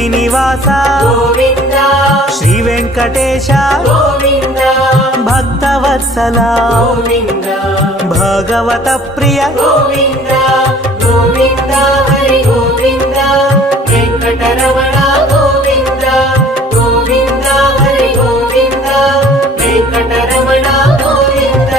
శ్రీనివాస గోవింద శ్రీ వెంకటేశ గోవింద భక్తవత్సల గోవింద భగవత ప్రియ గోవింద గోవింద హరి గోవింద వెంకటరమణ గోవింద గోవింద హరి గోవింద వెంకటరమణ గోవింద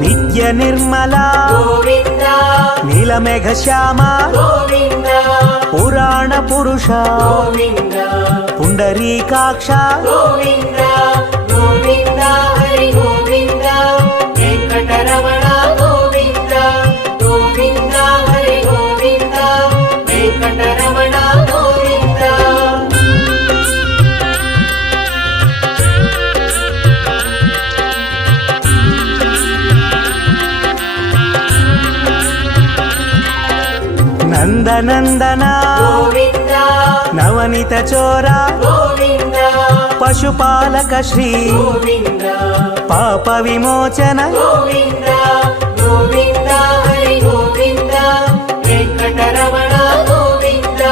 నిత్య నిర్మల గోవింద నీలమేఘ శ్యామ గోవింద పురాణ పురుష గోవింద పుండరీకాక్ష గోవింద గోవింద హరి గోవింద వెంకటరమణ గోవింద గోవింద హరి గోవింద వెంకటరమణ గోవింద నందనందన గోవింద నవనిత చోర గోవింద పశుపాలక శ్రీ గోవింద పాప విమోచన గోవింద గోవింద హరి గోవింద వెంకటరమణ గోవింద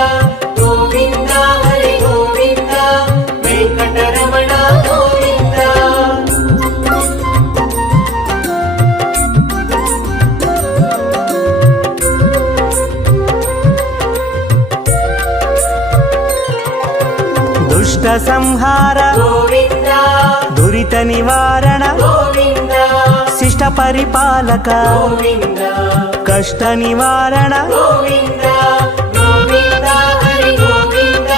గోవింద హరి గోవింద వెంకటరమణ గోవింద దుష్ట సంహార గోవింద దురిత నివారణ గోవింద శిష్ట పరిపాలక గోవింద కష్ట నివారణ గోవింద గోవింద హరి గోవింద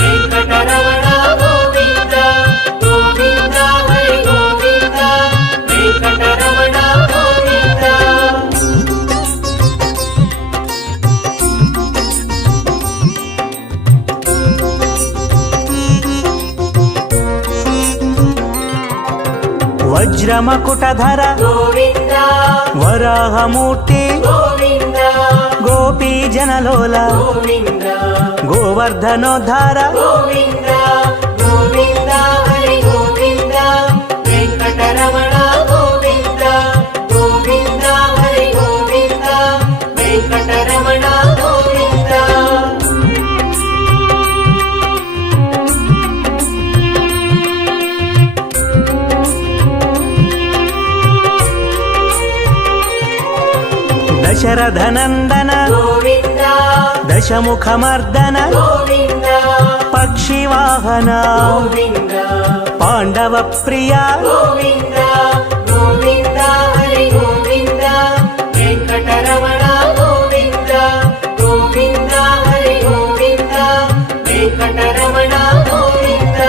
వెంకటరమణ గోవింద గోవింద హరి గోవింద వెంకటరమణ గోవింద వజ్రమకుటధర గోవింద వరాహమూర్తి గోవింద గోపీ జనలోల గోవింద గోవర్ధనోద్ధార గోవింద గోవింద హరి గోవింద వెంకటరమణ గోవింద గోవింద హరి గోవింద వెంకటరమణ గోవింద దశరథనందన గోవింద దశముఖమర్దన గోవింద పక్షివాహన గోవింద పాండవ ప్రియ గోవింద గోవింద హరి గోవింద వెంకటరమణ గోవింద గోవింద హరి గోవింద వెంకటరమణ గోవింద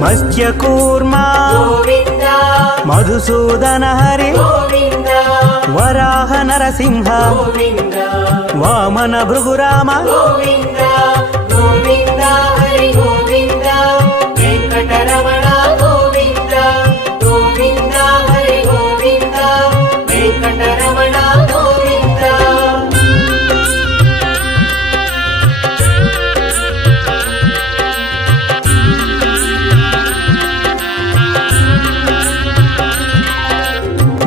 మత్స్యకూర్మ గోవింద మధుసూదన హరి గోవింద వరాహ నరసింహ గోవింద వామన భృగురామ గోవింద గోవింద హరి గోవింద వెంకటరమణ గోవింద గోవింద హరి గోవింద వెంకటరమణ గోవింద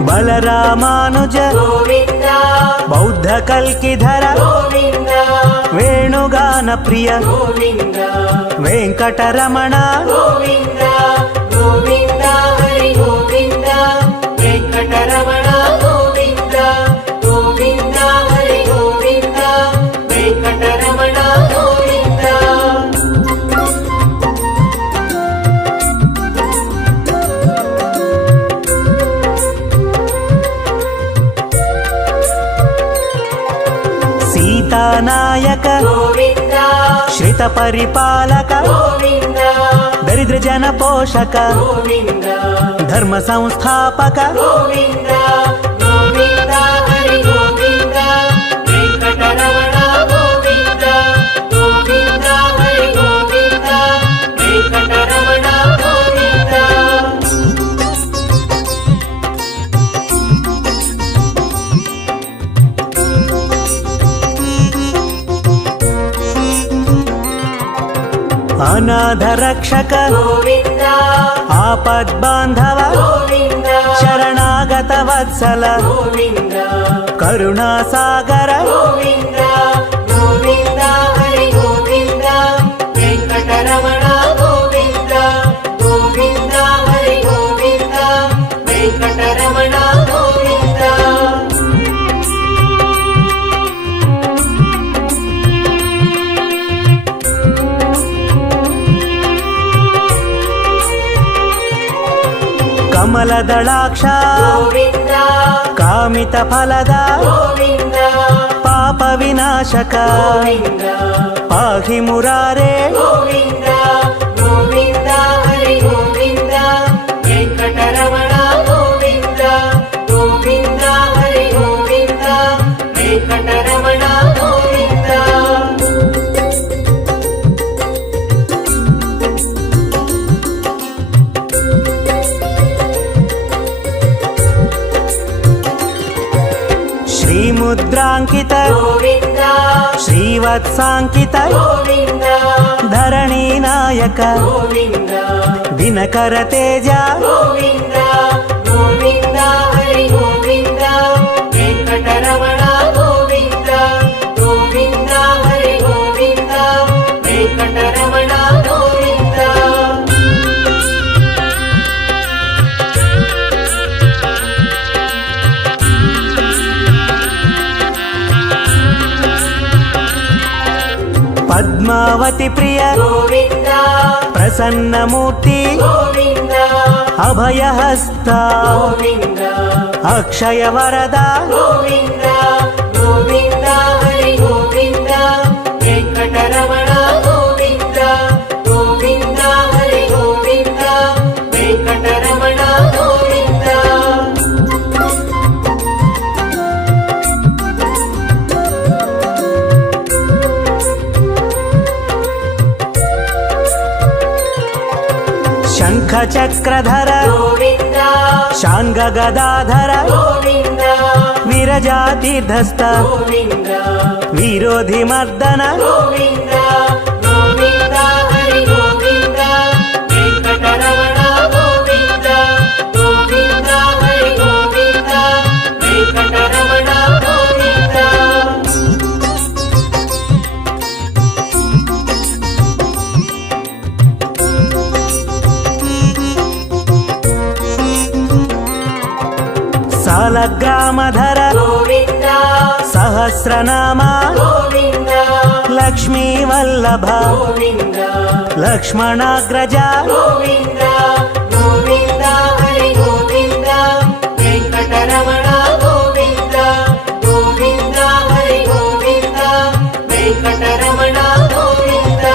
బలరామానుజ గోవింద బౌద్ధ కల్కిధర గోవింద వేణుగాన ప్రియ గోవింద వెంకటరమణ గోవింద గోవింద హరి గోవింద వెంకటరమణ గోవింద గోవింద హరి గోవింద వెంకటరమణ గోవింద సీతానాయక గోవింద శ్రిత పరిపాలక గోవింద దరిద్ర జన పోషక గోవింద ధర్మ సంస్థాపక గోవింద గోవింద హరి గోవింద వెంకటరమణ గోవింద గోవింద హరి గోవింద వెంకటరమణ గోవింద ಅನಾಥ ರಕ್ಷಕ ಗೋವಿಂದ ಆಪದ್ಬಾಂಧವ ಗೋವಿಂದ ಶರಣಾಗತ ವತ್ಸಲ ಗೋವಿಂದ ಕರುಣಾಸಾಗರ ಗೋವಿಂದ ಗೋವಿಂದ ಹರಿ ಗೋವಿಂದ ವೆಂಕಟರಮಣ ಗೋವಿಂದ ಗೋವಿಂದ ಹರಿ ಗೋವಿಂದ ವೆಂಕಟರಮಣ ಗೋವಿಂದ ಕಮಲದಳಾಕ್ಷ ಗೋವಿಂದ ಕಾಮಿತ ಫಲದ ಗೋವಿಂದ ಪಾಪ ವಿನಾಶಕ ಗೋವಿಂದ ಪಾಹಿ ಮುರಾರೇ ಗೋವಿಂದ ಗೋವಿಂದ ಹರಿ ಗೋವಿಂದ ವೆಂಕಟರಮಣ ಗೋವಿಂದ ಗೋವಿಂದ ಹರಿ ಗೋವಿಂದ ವೆಂಕಟರಮಣ ಗೋವಿಂದ ಶ್ರೀಮುದ್ರಾಂಕಿತ ಗೋವಿಂದ ಶ್ರೀವತ್ಸಾಂಕಿತ ಗೋವಿಂದ ಧರಣಿ ನಾಯಕ ಗೋವಿಂದ ದಿನಕರ ತೇಜ ಗೋವಿಂದ ಗೋವಿಂದ ಹರಿ ಗೋವಿಂದ ವೆಂಕಟರಮಣ ಗೋವಿಂದ ಗೋವಿಂದ ಹರಿ ಗೋವಿಂದ ವೆಂಕಟರಮಣ ಗೋವಿಂದ ಪದ್ಮಾವತಿ ಪ್ರಿಯ ಗೋವಿಂದ ಪ್ರಸನ್ನ ಮೂರ್ತಿ ಗೋವಿಂದ ಅಭಯ ಹಸ್ತ ಗೋವಿಂದ ಅಕ್ಷಯ ವರದ ಗೋವಿಂದ ಗೋವಿಂದ ಹರಿ ಗೋವಿಂದ ವೆಂಕಟರಮಣ ಗೋವಿಂದ ಗೋವಿಂದ ಹರಿ ಗೋವಿಂದ ವೆಂಕಟರಮಣ ಗೋವಿಂದ ಶಂಖ ಚಕ್ರಧರ ಗೋವಿಂದ ಶಾಂಗ ಗದಾಧರ ಗೋವಿಂದ ವಿರಜಾತೀರ್ಧಸ್ಥ ಗೋವಿಂದ ವಿರೋಧಿ ಮರ್ದನ ಗೋವಿಂದ ಗೋವಿಂದ ಹರಿ ಗೋವಿಂದ ವೆಂಕಟರಮಣ ಗೋವಿಂದ ಗೋವಿಂದ ಹರಿ ಗೋವಿಂದ ವೆಂಕಟರಮಣ ಗೋವಿಂದ ಸಾಲಗ್ರಾಮಧರ ಗೋವಿಂದ ಸಹಸ್ರನಾಮ ಗೋವಿಂದ ಲಕ್ಷ್ಮೀ ವಲ್ಲಭ ಗೋವಿಂದ ಲಕ್ಷ್ಮಣಾಗ್ರಜ ಗೋವಿಂದ ಗೋವಿಂದ ಹರಿ ಗೋವಿಂದ ವೆಂಕಟರಮಣ ಗೋವಿಂದ ಗೋವಿಂದ ಹರಿ ಗೋವಿಂದ ವೆಂಕಟರಮಣ ಗೋವಿಂದ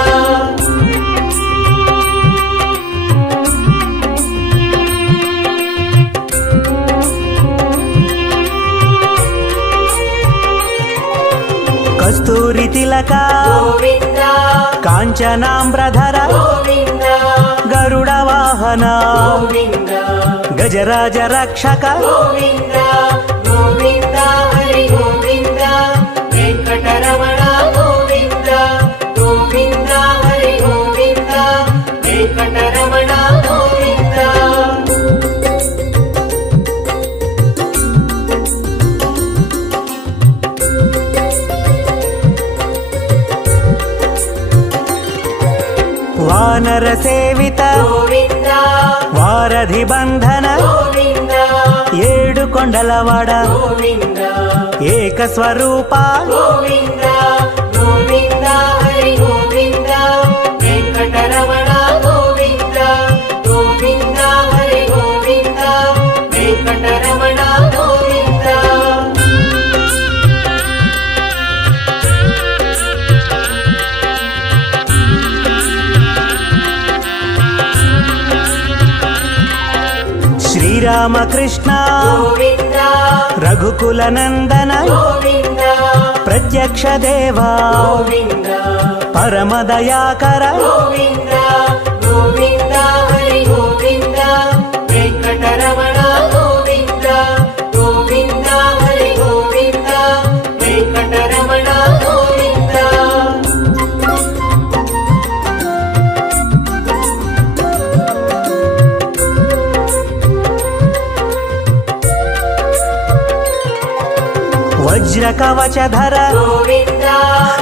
ಕಸ್ತೂರಿ ತಿಲಕ ಗೋವಿಂದ ಕಾಂಚನಾಮ್ರಧರ ಗೋವಿಂದ ಗರುಡ ವಾಹನ ಗೋವಿಂದ ಗಜರಾಜ ರಕ್ಷಕ ಗೋವಿಂದ ಗೋವಿಂದ ಹರಿ ಗೋವಿಂದ ವೆಂಕಟರಮಣ ಗೋವಿಂದ ಗೋವಿಂದ ಹರಿ ಗೋವಿಂದ ವೆಂಕಟರಮಣ ಗೋವಿಂದ ವಾನರ ಸೇವಿತ ಗೋವಿಂದ ವಾರಧಿ ಬಂಧನ ಗೋವಿಂದ ಏಳು ಕೊಂಡಲವಾಡ ಗೋವಿಂದ ಏಕ ಸ್ವರೂಪ ಗೋವಿಂದ ಗೋವಿಂದ ಹರಿ ಗೋವಿಂದ ವೆಂಕಟರಮಣ ಗೋವಿಂದ ಗೋವಿಂದ ಹರಿ ಗೋವಿಂದ ವೆಂಕಟರಮಣ ಗೋವಿಂದ ಶ್ರೀರಾಮಕೃಷ್ಣ ಗೋವಿಂದ ರಘುಕುಲ ನಂದನ ಗೋವಿಂದ ಪ್ರತ್ಯಕ್ಷ ದೇವ ಗೋವಿಂದ ಪರಮ ದಯಾಕರ ಗೋವಿಂದ ಗೋವಿಂದ ಹರಿ ಗೋವಿಂದ ವೆಂಕಟರಮಣ ಗೋವಿಂದ ಗೋವಿಂದ ಹರಿ ಗೋವಿಂದ ವೆಂಕಟರಮಣ ಗೋವಿಂದ వజ్ర కవచధర గోవింద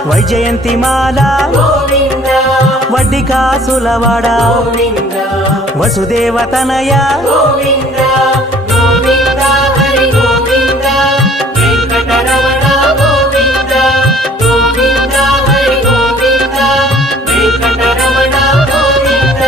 వైజయంతిమాల గోవింద వడ్డికాసులవాడ గోవింద వసుదేవతనయ గోవింద గోవింద హరి గోవింద వెంకటరమణ గోవింద గోవింద హరి గోవింద వెంకటరమణ గోవింద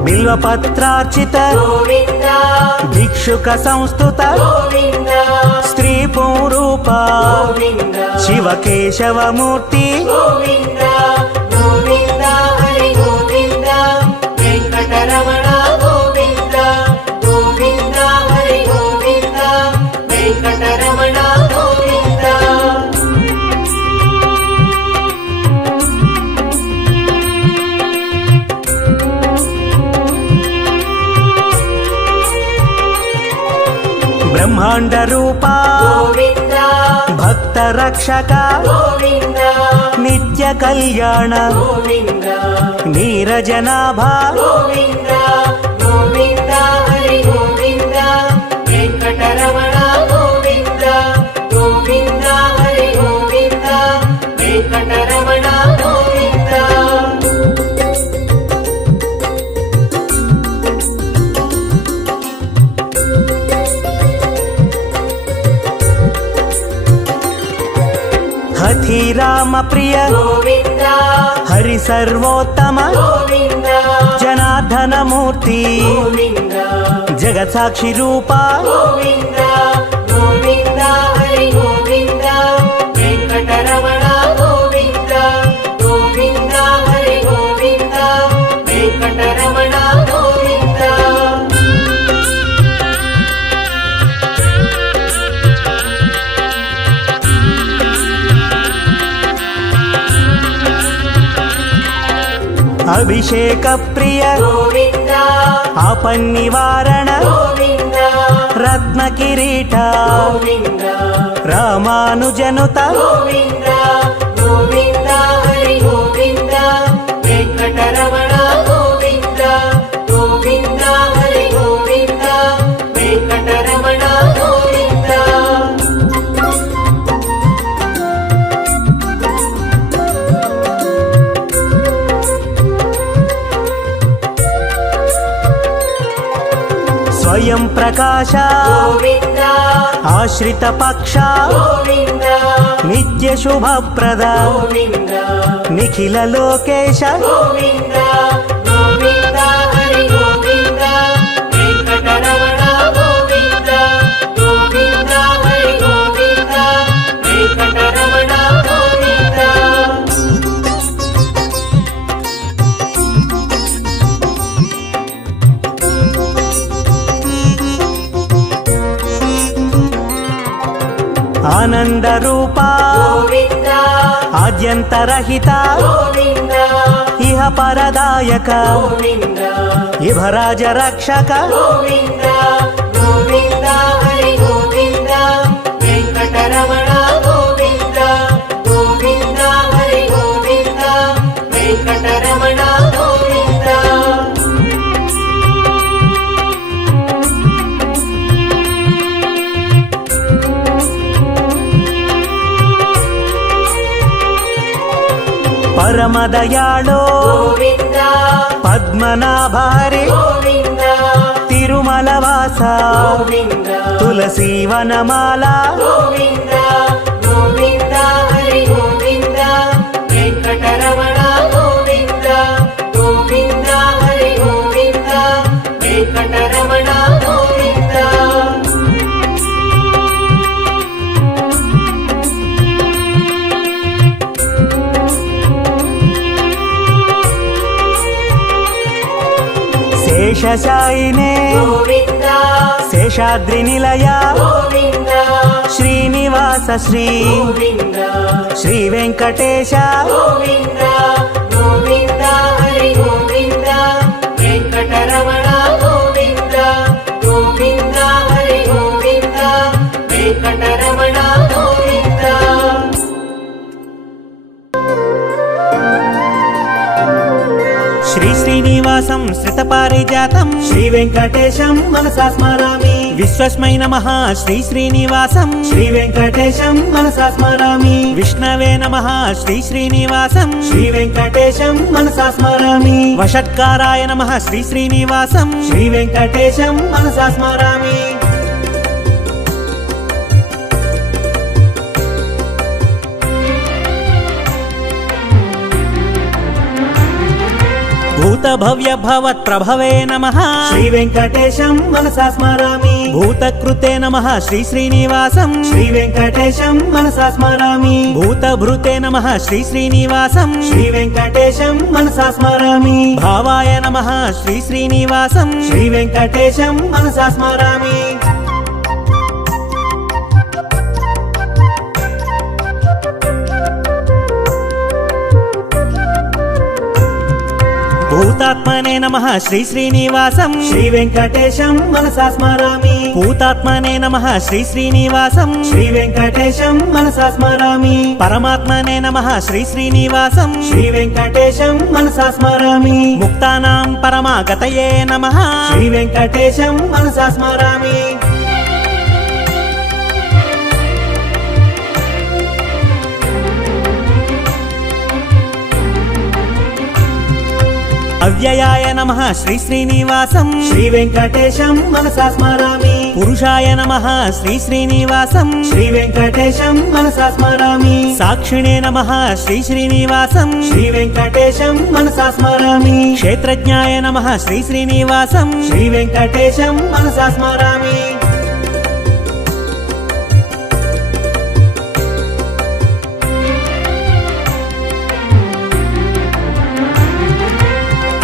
బిల్వపత్రార్చిత గోవింద భిక్షుక సంస్థుత గోవింద స్త్రీ పూరూప గోవింద శివకేశవమూర్తి గోవింద గోవింద హరి గోవింద వెంకటరమణ గోవింద గోవింద హరి గోవింద వెంకటరమణ గోవింద బ్రహ్మాండ రూప గోవింద భక్త రక్షక గోవింద నిత్య కళ్యాణ గోవింద నీరజనాభ గోవింద గోవింద హరి గోవింద వెంకటరమణ గోవింద గోవింద హరి గోవింద వెంకటరమణ గోవింద హఠి రామ ప్రియ గోవింద హరి సర్వోత్తమ గోవింద జనార్దన మూర్తి గోవింద జగత్ సాక్షి రూప గోవింద గోవింద హరి గోవింద వెంకటరమణ గోవింద గోవింద హరి గోవింద వెంకటరమణ గోవింద అభిషేక ప్రియ గోవింద ఆపన్నివారణ గోవింద రత్న కిరీట గోవింద రామానుజనుత గోవింద గోవింద హరి గోవింద వెంకటరమణ గోవింద గోవింద హరి గోవింద వెంకటరమణ గోవింద స్వయం ప్రకాశ గోవింద ఆశ్రిత పక్ష గోవింద నిత్య శుభప్రద గోవింద నిఖిల లోకేశ గోవింద గోవింద హరి గోవింద వెంకటరమణ గోవింద గోవింద హరి గోవింద వెంకటరమణ గోవింద ఆనంద రూప గోవింద ఆద్యంతరహిత గోవింద ఇహ పరదాయక గోవింద ఇభరాజ రక్షక గోవింద గోవింద హరి గోవింద వెంకటరమణ గోవింద గోవింద హరి గోవింద వెంకటరమణ గోవింద పరమదయాళో గోవింద పద్మనాభారి గోవింద తిరుమలవాస గోవింద తులసీవనమాల గోవింద గోవింద హరి గోవింద వెంకటరమణ గోవింద గోవింద హరి గోవింద వెంకటరమణ గోవింద శేషశాయినే గోవింద శేషాద్రి నిలయ గోవింద శ్రీనివాస శ్రీ గోవింద శ్రీ వెంకటేశ గోవింద గోవింద హరి గోవింద వెంకటరమణ గోవింద గోవింద హరి గోవింద వెంకటరమణ గోవింద శ్రీ శ్రీనివాసం శ్రితపారిజాతం శ్రీ వెంకటేశం మనసా స్మరామి విశ్వస్మై నమః శ్రీ శ్రీనివాసం శ్రీ వెంకటేశం మనసా స్మరామి విష్ణవే నమః శ్రీ శ్రీనివాసం శ్రీ వెంకటేశం మనసా స్మరామి వషట్కారాయ నమః శ్రీ శ్రీనివాసం శ్రీ వెంకటేశం మనసా స్మరామి భూత భవ్య భవత్ ప్రభవే నమః శ్రీ వెంకటేశం మనసా స్మరామి భూతకృతే నమః శ్రీ శ్రీనివాసం శ్రీ వెంకటేశం మనసా స్మరామి భూతభృతే నమః శ్రీ శ్రీనివాసం శ్రీ వెంకటేశం మనసా స్మరామి భావాయ నమః శ్రీ శ్రీనివాసం శ్రీ వెంకటేశం మనసా స్మరామి భూతాత్మనే నమః శ్రీ శ్రీనివాసం శ్రీ వెంకటేశం మనసా స్మరామి భూతాత్మనే నమః శ్రీ శ్రీనివాసం శ్రీ వెంకటేశం మనసా స్మరామి పరమాత్మనే నమః శ్రీ శ్రీనివాసం శ్రీ వెంకటేశం మనసా స్మరామి ముక్తానాం పరమాగతయే నమః శ్రీ వెంకటేశం మనసా స్మరామి అవ్యయాయ నమః శ్రీ శ్రీనివాసం శ్రీ వెంకటేశం మనసా స్మరామి పురుషాయ నమః శ్రీ శ్రీనివాసం శ్రీ వెంకటేశం మనసా స్మరామి సాక్షిణే నమః శ్రీ శ్రీనివాసం శ్రీ వెంకటేశం మనసా స్మరామి క్షేత్రజ్ఞాయ నమః శ్రీ శ్రీనివాసం శ్రీ వెంకటేశం మనసా స్మరామి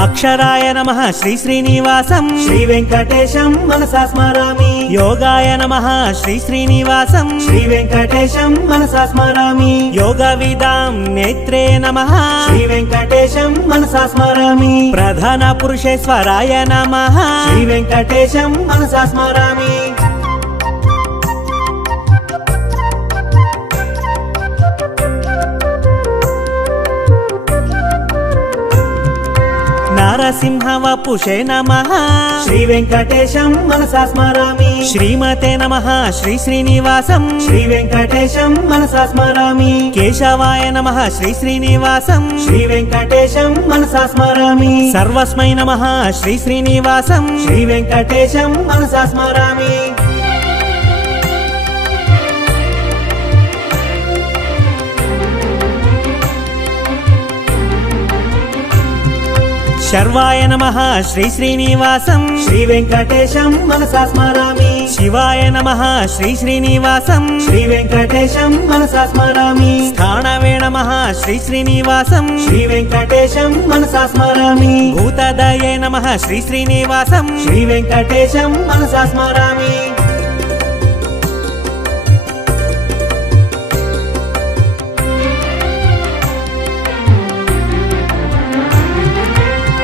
అక్షరాయ నమః శ్రీ శ్రీనివాసం శ్రీ వెంకటేశం మనసా స్మరామి యోగాయ నమః శ్రీ శ్రీనివాసం శ్రీ వెంకటేశం మనసా స్మరామి యోగవిదాం నేత్రే నమః శ్రీ వెంకటేశం మనసా స్మరామి ప్రధాన పురుషేశ్వరాయ నమః శ్రీ వెంకటేశం మనసా స్మరామి నరసింహ వపుషే నమః శ్రీ వెంకటేశం మనసా స్మరామి శ్రీమతే నమః శ్రీ శ్రీనివాసం శ్రీ వెంకటేశం మనసా స్మరామి కేశవాయ నమః శ్రీ శ్రీనివాసం శ్రీ వెంకటేశం మనసా స్మరామి సర్వస్మై నమః శ్రీ శ్రీనివాసం శ్రీ వెంకటేశం మనసా స్మరామి శర్వాయ నమః శ్రీ శ్రీనివాసం శ్రీ వెంకటేశం మనసా స్మరామి శివాయ నమః శ్రీ శ్రీనివాసం శ్రీ వెంకటేశం మనసా స్మరామి స్థానవే నమః శ్రీ శ్రీనివాసం శ్రీ వెంకటేశం మనసా స్మరామి భూతదయే నమః శ్రీ శ్రీనివాసం శ్రీ వెంకటేశం మనసా స్మరామి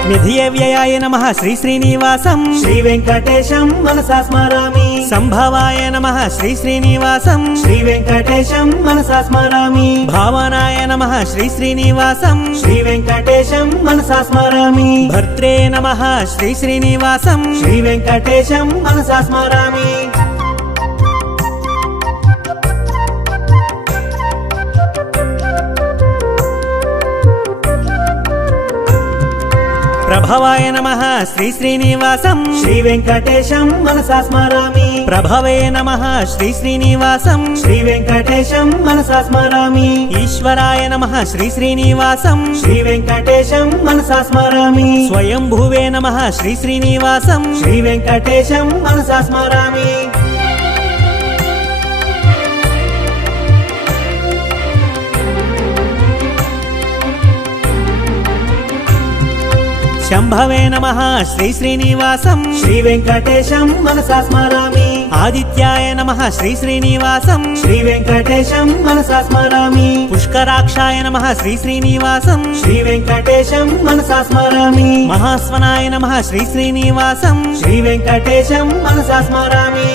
నిధియవ్యయాయ నమః శ్రీ శ్రీనివాసం శ్రీ వెంకటేశం మనసా స్మరామి సంభవాయ నమః శ్రీ శ్రీనివాసం శ్రీ వెంకటేశం మనసా స్మరామి భావనాయ నమః శ్రీ శ్రీనివాసం శ్రీ వెంకటేశం మనసా స్మరామి భర్త్రే నమః శ్రీ శ్రీనివాసం శ్రీ వెంకటేశం మనసా స్మరామి ప్రభవాయ నమః శ్రీ శ్రీనివాసం శ్రీ వెంకటేశం మనసా స్మరామి ప్రభవే నమః శ్రీ శ్రీనివాసం శ్రీ వెంకటేశం మనసా స్మరామి ఈశ్వరాయ నమః శ్రీ శ్రీనివాసం శ్రీ వెంకటేశం మనసా స్మరామి స్వయంభువే నమః శ్రీ శ్రీనివాసం శ్రీ వెంకటేశం మనసా స్మరామి శంభవే నమః శ్రీ శ్రీనివాసం శ్రీ వెంకటేశం మనసా స్మరామి ఆదిత్యాయ నమః శ్రీ శ్రీనివాసం శ్రీ వెంకటేశం మనసా స్మరామి పుష్కరాక్షాయ నమః శ్రీ శ్రీనివాసం శ్రీ వెంకటేశం మనసా స్మరామి మహాస్వనాయ నమః శ్రీ శ్రీనివాసం శ్రీ వెంకటేశం మనసా స్మరామి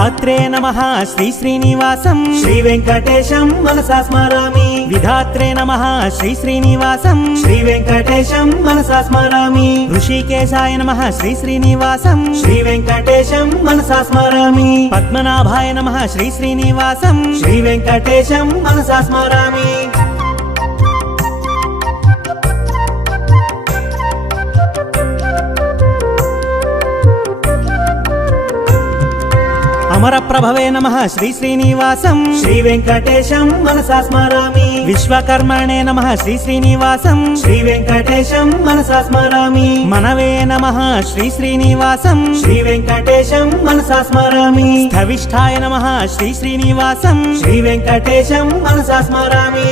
ధాత్రే నమః శ్రీ శ్రీనివాసం శ్రీ వెంకటేశం మనసా స్మరామి విధాత్రే నమః శ్రీ శ్రీనివాసం శ్రీ వెంకటేశం మనసా స్మరామి ఋషికేశాయ నమః శ్రీ శ్రీనివాసం శ్రీ వెంకటేశం మనసా స్మరామి పద్మనాభాయ నమః శ్రీ శ్రీనివాసం శ్రీ వెంకటేశం మనసా స్మరామి అమరప్రభవే నమః శ్రీ శ్రీనివాసం శ్రీ వెంకటేశం మనసా స్మరామి విశ్వకర్మణే నమః శ్రీ శ్రీనివాసం శ్రీ వెంకటేశం మనసా స్మరామి మనవే నమః శ్రీ శ్రీనివాసం శ్రీ వెంకటేశం మనసా స్మరామి స్థవిష్ఠాయ నమః శ్రీ శ్రీనివాసం శ్రీ వెంకటేశం మనసా స్మరామి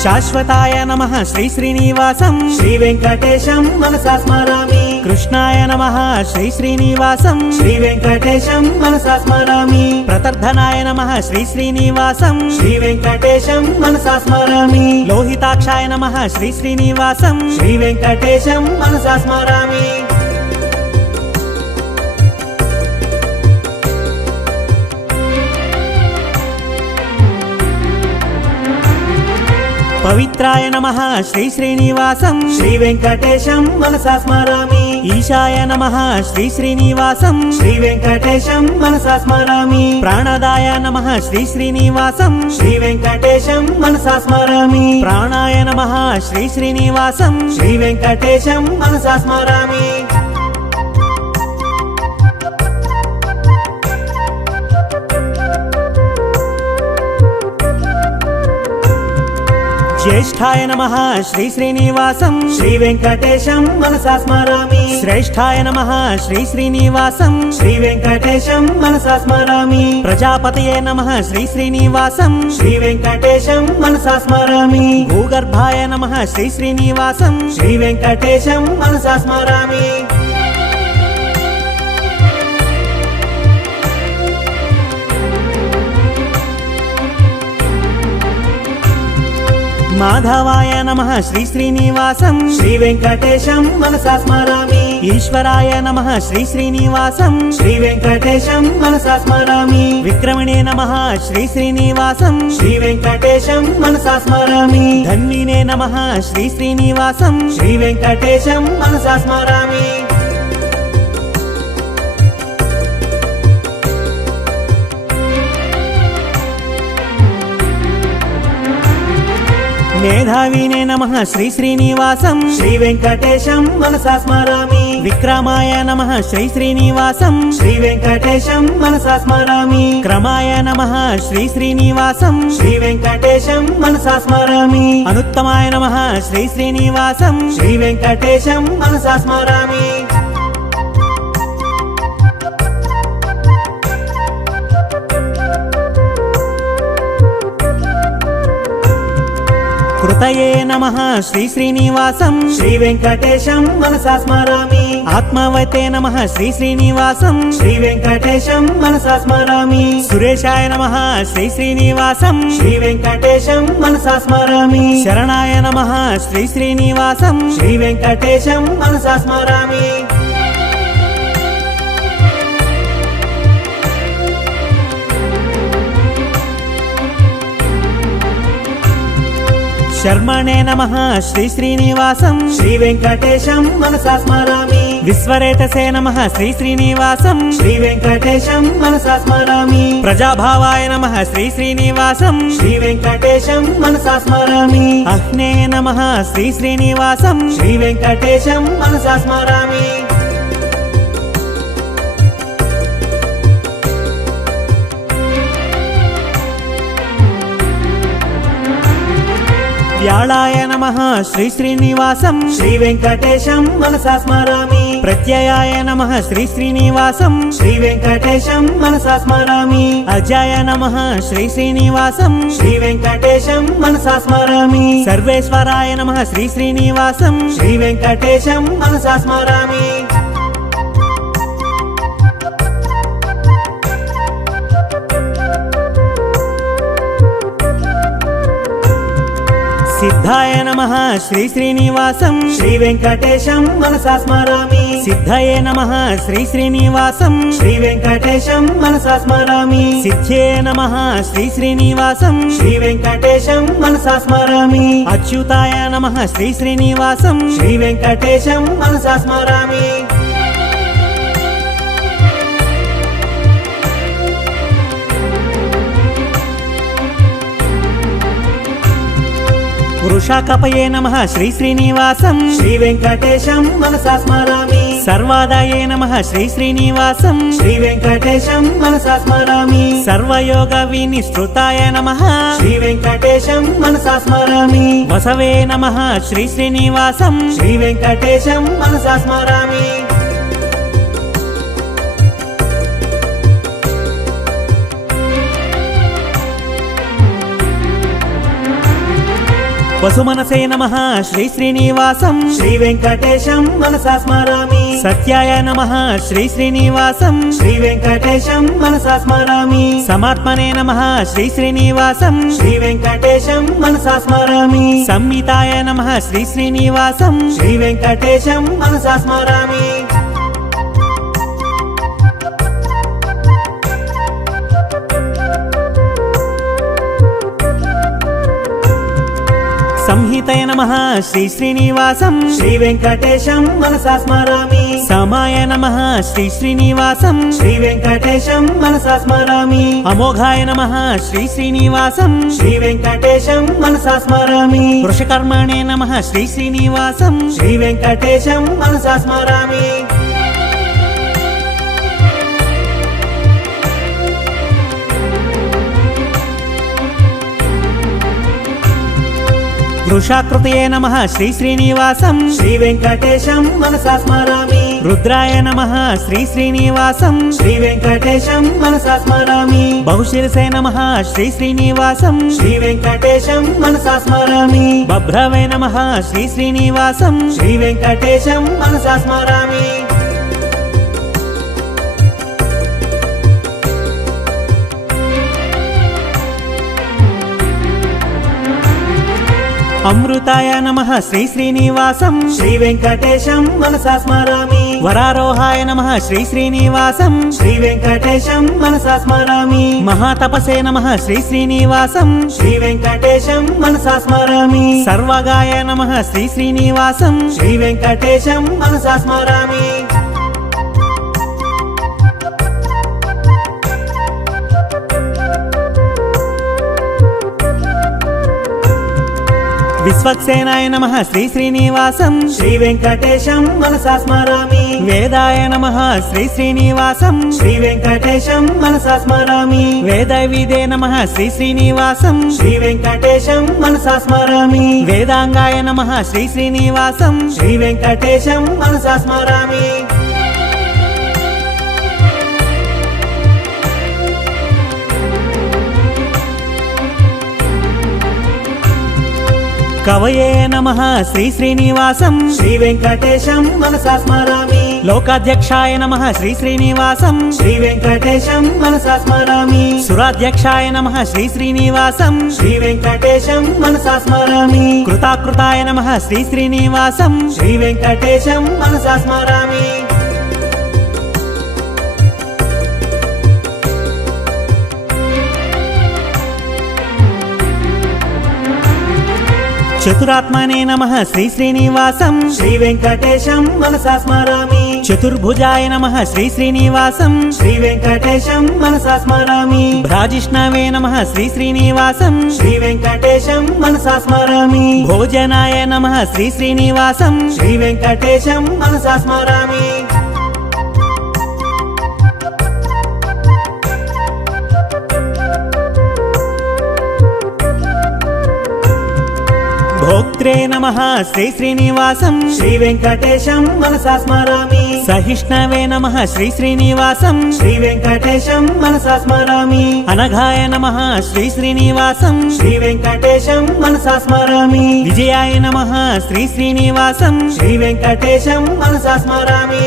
శాశ్వతాయ నమః శ్రీ శ్రీనివాసం శ్రీ వెంకటేశం మనసా స్మరామి కృష్ణాయ నమః శ్రీ శ్రీనివాసం శ్రీ వెంకటేశం మనసా స్మరామి ప్రతర్ధనాయ నమః శ్రీ శ్రీనివాసం శ్రీ వెంకటేశం మనసా స్మరామి లోహితాక్షాయ నమః శ్రీ శ్రీనివాసం శ్రీ వెంకటేశం మనసా స్మరామి పవిత్రాయ నమః శ్రీ శ్రీనివాసం శ్రీ వెంకటేశం మనసా స్మరామి ఈశాయ నమః శ్రీ శ్రీనివాసం శ్రీ వెంకటేశం మనసా స్మరామి ప్రాణదాయ నమః శ్రీ శ్రీనివాసం శ్రీ వెంకటేశం మనసా స్మరామి ప్రాణాయ నమః శ్రీ శ్రీనివాసం శ్రీ వెంకటేశం మనసా స్మరామి జ్యేష్ఠాయ నమః శ్రీ శ్రీనివాసం శ్రీ వెంకటేశం మనసా స్మరామి శ్రేష్ఠాయ నమః శ్రీ శ్రీనివాసం శ్రీ వెంకటేశం మనసా స్మరామి ప్రజాపతయే నమః శ్రీ శ్రీనివాసం శ్రీ వెంకటేశం మనసా స్మరామి భూగర్భాయ నమః శ్రీ శ్రీనివాసం శ్రీ వెంకటేశం మనసా స్మరామి మాధవాయ నమః శ్రీ శ్రీనివాసం శ్రీ వెంకటేశం మనసా స్మరామి ఈశ్వరాయ నమః శ్రీ శ్రీనివాసం శ్రీ వెంకటేశం మనసా స్మరామి విక్రమణే నమః శ్రీ శ్రీనివాసం శ్రీ వెంకటేశం మనసా స్మరామి ధన్వినే నమః శ్రీ శ్రీనివాసం శ్రీ వెంకటేశం మనసా స్మరామి మేధావినే నమః శ్రీ శ్రీనివాసం శ్రీ వెంకటేశం మనసా స్మరామి విక్రమాయ నమః శ్రీ శ్రీనివాసం శ్రీ వెంకటేశం మనసా స్మరామి క్రమాయ నమః శ్రీ శ్రీనివాసం శ్రీ వెంకటేశం మనసా స్మరామి అనుత్తమాయ నమః శ్రీ శ్రీనివాసం శ్రీ వెంకటేశం మనసా స్మరామి కృతయే నమః శ్రీ శ్రీనివాసం శ్రీ వెంకటేశం మనసా స్మరామి ఆత్మవతే నమః శ్రీ శ్రీనివాసం శ్రీ వెంకటేశం మనసా స్మరామి సురేశాయ నమః శ్రీ శ్రీనివాసం శ్రీ వెంకటేశం మనసా స్మరామి శరణాయ నమః శ్రీ శ్రీనివాసం శ్రీ వెంకటేశం మనసా స్మరామి శర్మణే నమః శ్రీ శ్రీనివాసం శ్రీ వెంకటేశం మనసా స్మరామి విశ్వరేతసే నమః శ్రీ శ్రీనివాసం శ్రీ వెంకటేశం మనసా స్మరామి ప్రజాభావాయ నమః శ్రీ శ్రీనివాసం శ్రీ వెంకటేశం మనసా స్మరామి అహ్నే నమః శ్రీ శ్రీనివాసం శ్రీ వెంకటేశం మనసా స్మరామి వ్యాళాయ నమః శ్రీ శ్రీనివాసం శ్రీ వెంకటేశం మనసా స్మరామి ప్రత్యయాయ నమః శ్రీ శ్రీనివాసం శ్రీ వెంకటేశం మనసా స్మరామి అజాయ నమః శ్రీ శ్రీనివాసం శ్రీ వెంకటేశం మనసా స్మరామి సర్వేశ్వరాయ నమః శ్రీ శ్రీనివాసం శ్రీ వెంకటేశం మనసా స్మరామి సిద్ధాయ నమః శ్రీ శ్రీనివాసం శ్రీ వెంకటేశం మనసా స్మరామి సిద్ధయే నమః శ్రీ శ్రీనివాసం శ్రీ వెంకటేశం మనసా స్మరామి సిద్ధ్యే నమః శ్రీ శ్రీనివాసం శ్రీ వెంకటేశం మనసా స్మరామి అచ్యుతాయ నమః శ్రీ శ్రీనివాసం శ్రీ వెంకటేశం మనసా స్మరామి వృషాకపయే నమః శ్రీ శ్రీనివాసం శ్రీ వెంకటేశం మనసా స్మరామి సర్వాదాయే నమః శ్రీ శ్రీనివాసం శ్రీ వెంకటేశం మనసా స్మరామి సర్వయోగ వినిశ్రుతాయ నమః శ్రీ వెంకటేశం మనసా స్మరామి వసవే నమః శ్రీ శ్రీనివాసం శ్రీ వెంకటేశం మనసా స్మరామి వసుమనసే నమః శ్రీ శ్రీనివాసం శ్రీ వెంకటేశం మనసా స్మరామి సత్యాయ నమః శ్రీ శ్రీనివాసం శ్రీ వెంకటేశం మనసా స్మరామి సమాత్మనే నమః శ్రీ శ్రీనివాసం శ్రీ వెంకటేశం మనసా స్మరామి సంహితాయ నమః శ్రీ శ్రీనివాసం శ్రీ వెంకటేశం మనసా స్మరామి సంహితయ నమః శ్రీ శ్రీనివాసం శ్రీ వెంకటేశం మనసా స్మరామి సమాయ నమః శ్రీ శ్రీనివాసం శ్రీ వెంకటేశం మనసా స్మరామి అమోఘాయ నమః శ్రీ శ్రీనివాసం శ్రీ వెంకటేశం మనసా స్మరామి వృషకర్మణే నమః శ్రీ శ్రీనివాసం శ్రీ వెంకటేశం మనసా స్మరామి వృషాకృతయే నమః శ్రీ శ్రీనివాసం శ్రీ వెంకటేశం మనసా స్మరామి రుద్రాయ నమః శ్రీ శ్రీనివాసం శ్రీ వెంకటేశం మనసా స్మరామి బహుశిరసే నమః శ్రీ శ్రీనివాసం శ్రీ వెంకటేశం మనసా స్మరామి బభ్రవే నమః శ్రీ శ్రీనివాసం శ్రీ వెంకటేశం మనసా స్మరామి అమృతాయ నమః శ్రీ శ్రీనివాసం శ్రీ వెంకటేశం మనసా స్మరామి వరారోహాయ నమః శ్రీ శ్రీనివాసం శ్రీ వెంకటేశం మనసా స్మరామి మహాతపసే నమః శ్రీ శ్రీనివాసం శ్రీ వెంకటేశం మనసా స్మరామి సర్వగాయ నమః శ్రీ శ్రీనివాసం శ్రీ వెంకటేశం మనసా స్మరామి విశ్వక్సేనాయ నమః శ్రీ శ్రీనివాసం శ్రీ వెంకటేశం మనసా స్మరామి వేదాయ నమః శ్రీ శ్రీనివాసం శ్రీ వెంకటేశం మనసా స్మరామి వేదవిదే నమః శ్రీ శ్రీనివాసం శ్రీ వెంకటేశం మనసా స్మరామి వేదాంగాయ నమః శ్రీ శ్రీనివాసం శ్రీ వెంకటేశం మనసా స్మరామి కవయే నమః శ్రీ శ్రీనివాసం శ్రీ వెంకటేశం మనసా స్మరామి లోకాధ్యక్షాయ నమః శ్రీ శ్రీనివాసం శ్రీ వెంకటేశం మనసా స్మరామి సురాధ్యక్షాయ నమః శ్రీ శ్రీనివాసం శ్రీ వెంకటేశం మనసా స్మరామి కృతాకృతాయ నమః శ్రీ శ్రీనివాసం శ్రీ వెంకటేశం మనసా స్మరామి చతురాత్మనే నమః శ్రీ శ్రీనివాసం శ్రీ వెంకటేశం మనసా స్మరామి చతుర్భుజాయ నమః శ్రీ శ్రీనివాసం శ్రీ వెంకటేశం మనసా స్మరామి భ్రాజిష్ణవే నమః శ్రీ శ్రీనివాసం శ్రీ వెంకటేశం మనసా స్మరామి భోజనాయ నమః శ్రీ శ్రీనివాసం శ్రీ వెంకటేశం మనసా స్మరామి భోక్త్రే నమః శ్రీ శ్రీనివాసం శ్రీ వెంకటేశం మనసా స్మరామి సహిష్ణవే నమః శ్రీ శ్రీనివాసం శ్రీ వెంకటేశం మనసా స్మరామి అనఘాయ నమః శ్రీ శ్రీనివాసం శ్రీ వెంకటేశం మనసా స్మరామి విజయాయ నమః శ్రీ శ్రీనివాసం శ్రీ వెంకటేశం మనసా స్మరామి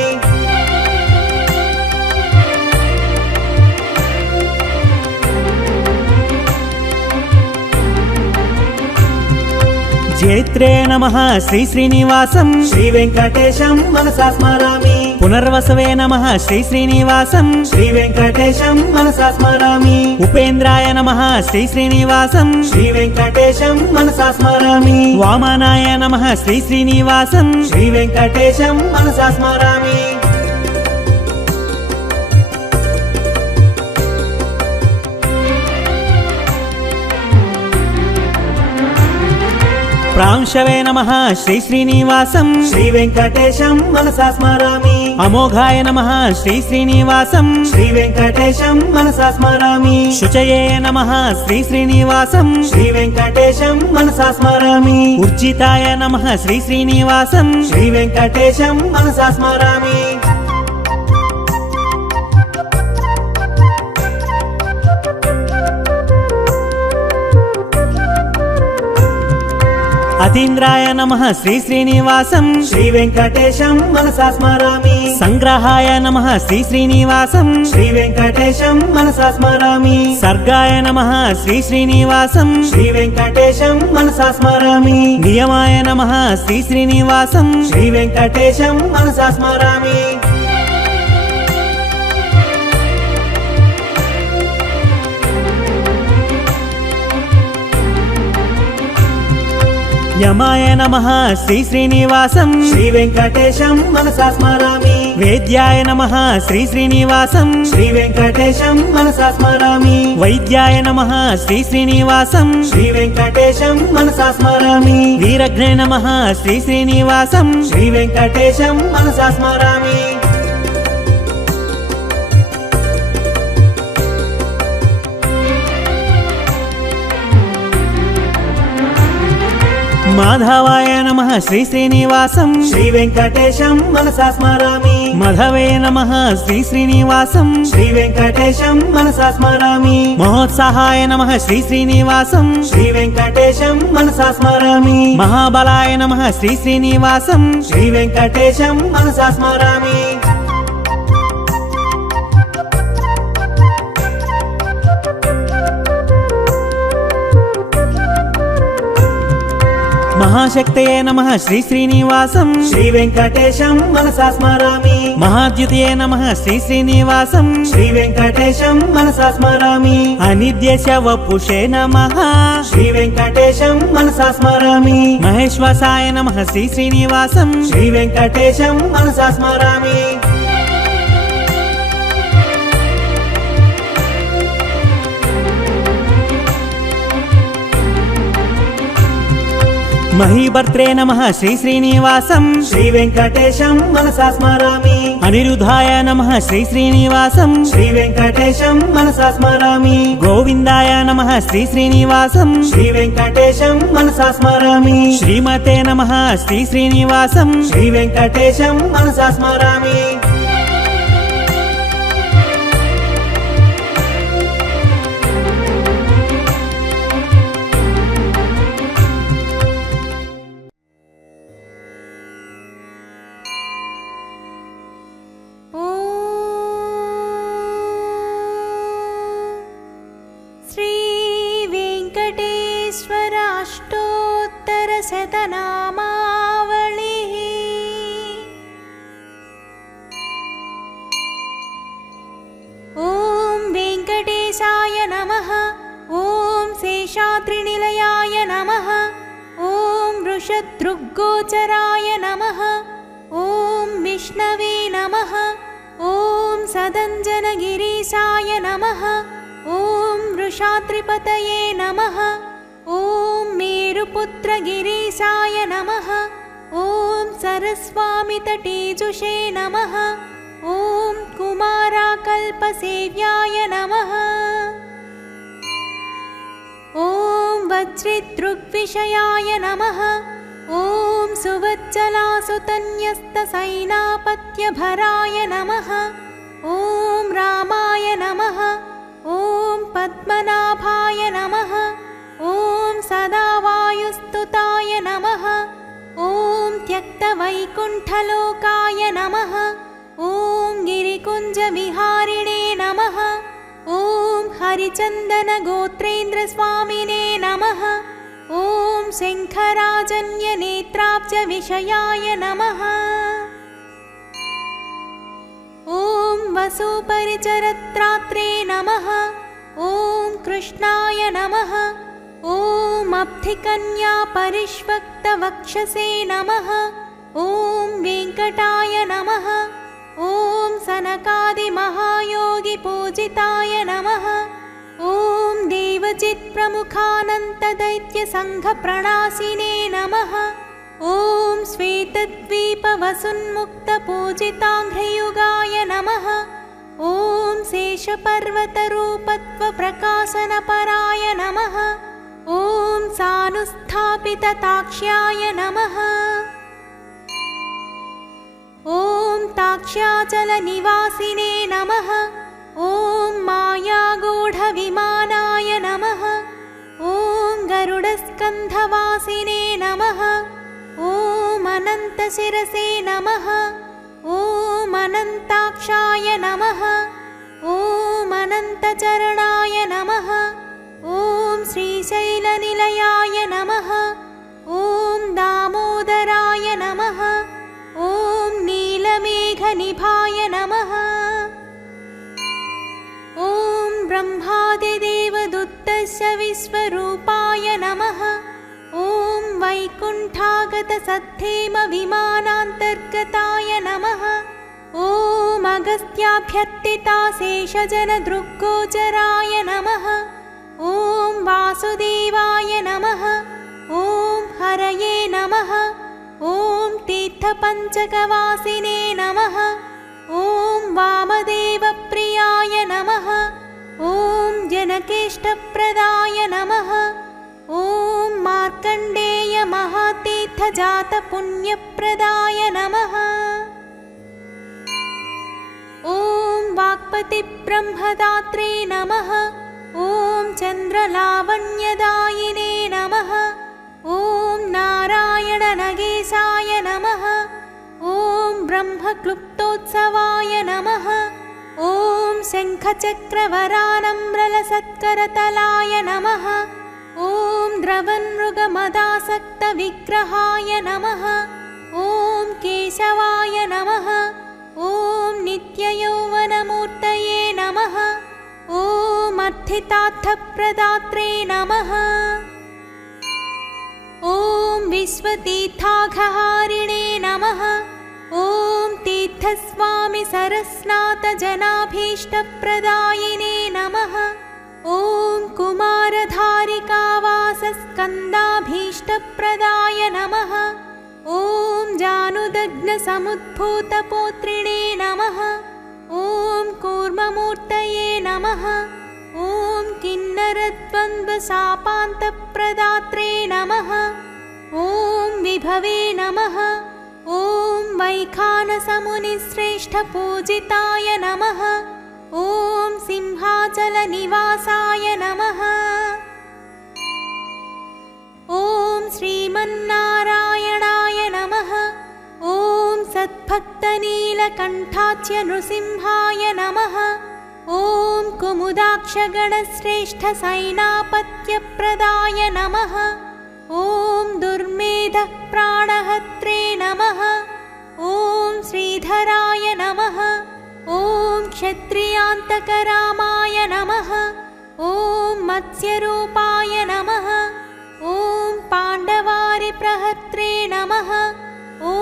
జేత్రే నమః శ్రీ శ్రీనివాసం శ్రీ వెంకటేశం మనసా స్మరామి పునర్వసవే నమః శ్రీ శ్రీనివాసం శ్రీ వెంకటేశం మనసా స్మరామి ఉపేంద్రాయ నమః శ్రీ శ్రీనివాసం శ్రీ వెంకటేశం మనసా స్మరామి వామనాయ నమః శ్రీ శ్రీనివాసం శ్రీ వెంకటేశం మనసా స్మరామి ప్రాంశవే నమః శ్రీ శ్రీనివాసం శ్రీ వెంకటేశం మనసా స్మరామి అమోఘాయ నమః శ్రీ శ్రీనివాసం శ్రీ వెంకటేశం మనసా స్మరామి శుచయే నమః శ్రీ శ్రీనివాసం శ్రీ వెంకటేశం మనసా స్మరామి ఉర్జితాయ నమః శ్రీ శ్రీనివాసం శ్రీ వెంకటేశం మనసా స్మరామి అతీంద్రాయ నమః శ్రీ శ్రీనివాసం శ్రీ వెంకటేశం మనసా స్మరామి సంగ్రహాయ నమః శ్రీ శ్రీనివాసం శ్రీ వెంకటేశం మనసా స్మరామి సర్గాయ నమః శ్రీ శ్రీనివాసం శ్రీ వెంకటేశం మనసా స్మరామి నియమాయ నమః శ్రీ శ్రీనివాసం శ్రీ వెంకటేశం మనసా స్మరామి యమాయ నమః శ్రీ శ్రీనివాసం శ్రీ వెంకటేశం మనసా స్మరామి వేద్యాయ నమః శ్రీ శ్రీనివాసం శ్రీ వెంకటేశం మనసా స్మరామి వైద్యాయ నమః శ్రీ శ్రీనివాసం శ్రీ వెంకటేశం మనసా స్మరామి వీరఘ్నే నమః శ్రీ శ్రీనివాసం శ్రీ వెంకటేశం మనసా స్మరామి మాధవాయ నమః శ్రీ శ్రీనివాసం శ్రీ వెంకటేశం మనసా స్మరామి మధవే నమః శ్రీ శ్రీనివాసం శ్రీ వెంకటేశం మనసా స్మరామి మహోత్సాహాయ నమః శ్రీ శ్రీనివాసం శ్రీ వెంకటేశం మనసా స్మరామి మహాబలాయ నమః శ్రీ శ్రీనివాసం శ్రీ వెంకటేశం మనసా స్మరామి మహాశక్తయే నమః శ్రీ శ్రీనివాసం శ్రీ వెంకటేశం మనసా స్మరామి మహాద్యుతయే నమః శ్రీ శ్రీనివాసం శ్రీ వెంకటేశం మనసా స్మరామి అనిద్యశవపుషే నమః శ్రీ వెంకటేశం మనసా స్మరామి మహేశ్వసాయ నమః శ్రీ శ్రీనివాసం శ్రీ వెంకటేశం మనసా స్మరామి మహీభర్త్రే నమః శ్రీ శ్రీనివాసం శ్రీ వెంకటేశం మనసా స్మరామి అనిరుద్ధాయ నమః శ్రీ శ్రీనివాసం శ్రీ వెంకటేశం మనసా స్మరామి గోవిందాయ నమః శ్రీ శ్రీనివాసం శ్రీ వెంకటేశం మనసా స్మరామి శ్రీమతే నమః శ్రీ శ్రీనివాసం శ్రీ వెంకటేశం మనసా స్మరామి शतनामावलिः ॐ वेङ्कटेशाय नमः ॐ शेषाद्रिनिलयाय नमः ॐ वृषदृग्गोचराय नमः ॐ विष्णवे नमः ॐ सदञ्जनगिरीशाय नमः ॐ वृषाद्रिपतये नमः ॐ मेरुपुत्रगिरीशाय नमः ॐ सरस्वामितटेजुषे नमः ॐ कुमाराकल्पसेव्याय नमः ॐ वज्रिदृग्विषयाय नमः ॐ सुवज्जलासुतन्यस्तसैनापत्यभराय नमः ॐ रामाय नमः ॐ पद्मनाभाय नमः ॐ सदावायुस्तुताय नमः ॐ त्यक्तवैकुण्ठलोकाय नमः ॐ गिरिकुञ्जविहारिणे नमः ॐ हरिचन्दनगोत्रेन्द्रस्वामिने नमः ॐ शङ्खराजन्यनेत्राब्जविषयाय नमः। ॐ वसुपरिचरत्रात्रे नमः। ॐ कृष्णाय नमः। ॐ अब्धिकन्यापरिष्वक्तवक्षसे नमः। ॐ वेङ्कटाय नमः। ॐ सनकादिमहायोगिपूजिताय नमः। ॐ देवचित्प्रमुखानन्तदैत्यसङ्घप्रणासिने नमः। ॐ श्वेतद्वीपवसुन्मुक्तपूजिताङ्घ्रियुगाय नमः। ॐ शेषपर्वतरूपत्वप्रकाशनपराय नमः। ॐ सानुस्थापितताक्ष्याय नमः। ॐ ताक्ष्याचलनिवासिने नमः। ॐ मायागूढविमानाय नमः। ॐ गरुडस्कन्धवासिने नमः। ॐ अनन्तशिरसे नमः। ॐ अनन्ताक्षाय नमः। ॐ अनन्तचरणाय नमः। ॐ श्रीशैलनिलयाय नमः। ॐ दामोदराय नमः। ॐ नीलमेघनिभाय नमः। ॐ ब्रह्मादिदेवदुत्तस्य विश्वरूपाय नमः। ॐ वैकुण्ठागतसद्धेमविमानान्तर्गताय नमः। ॐ अगस्त्याभ्यर्थिताशेषजनदृग्गोचराय नमः। ॐ वासुदेवाय नमः। ॐ हरये नमः। ॐ तीर्थपञ्चकवासिने नमः। ॐ वामदेवप्रियाय नमः। ॐ जनकेष्टप्रदाय नमः। ॐ मार्कण्डेयमहातीर्थजातपुण्यप्रदाय नमः। ॐ वाक्पतिब्रह्मदात्रे नमः। ॐ चन्द्रलावण्यदायिने नमः। ॐ नारायणनगेशाय नमः। ॐ ब्रह्मक्लुप्तोत्सवाय नमः। ॐ शङ्खचक्रवरानम्रलसत्करतलाय नमः। ॐ द्रवन्मृगमदासक्तविग्रहाय नमः। ॐ केशवाय नमः। ॐ नित्ययौवनमूर्तये नमः। ॐ अर्थितार्थप्रदात्रे नमः। ॐ विश्वतीर्थाघहारिणे नमः। ॐ तीर्थस्वामि सरस्नातजनाभीष्टप्रदायिने नमः। ॐ कुमारधारिकावासस्कन्दाभीष्टप्रदाय नमः। ॐ जानुदग्नसमुद्भूतपोत्रिणे नमः। ॐ कूर्ममूर्तये नमः। ॐ किन्नरद्वन्द्वशापान्तप्रदात्रे नमः। ॐ विभवे नमः। ॐ वैखानसमुनिश्रेष्ठपूजिताय नमः। ॐ सिंहाचलनिवासाय नमः। ॐ श्रीमन्नारायणाय नमः। ॐ सद्भक्तनीलकण्ठाच्य नृसिंहाय नमः। ॐ कुमुदाक्षगणश्रेष्ठसैनापत्यप्रदाय नमः। ॐ दुर्मेधप्राणहत्रे नमः। ॐ श्रीधराय नमः। ॐ क्षत्रियान्तकरामाय नमः। ॐ मत्स्यरूपाय नमः। ॐ पाण्डवारिप्रहत्रे नमः। ॐ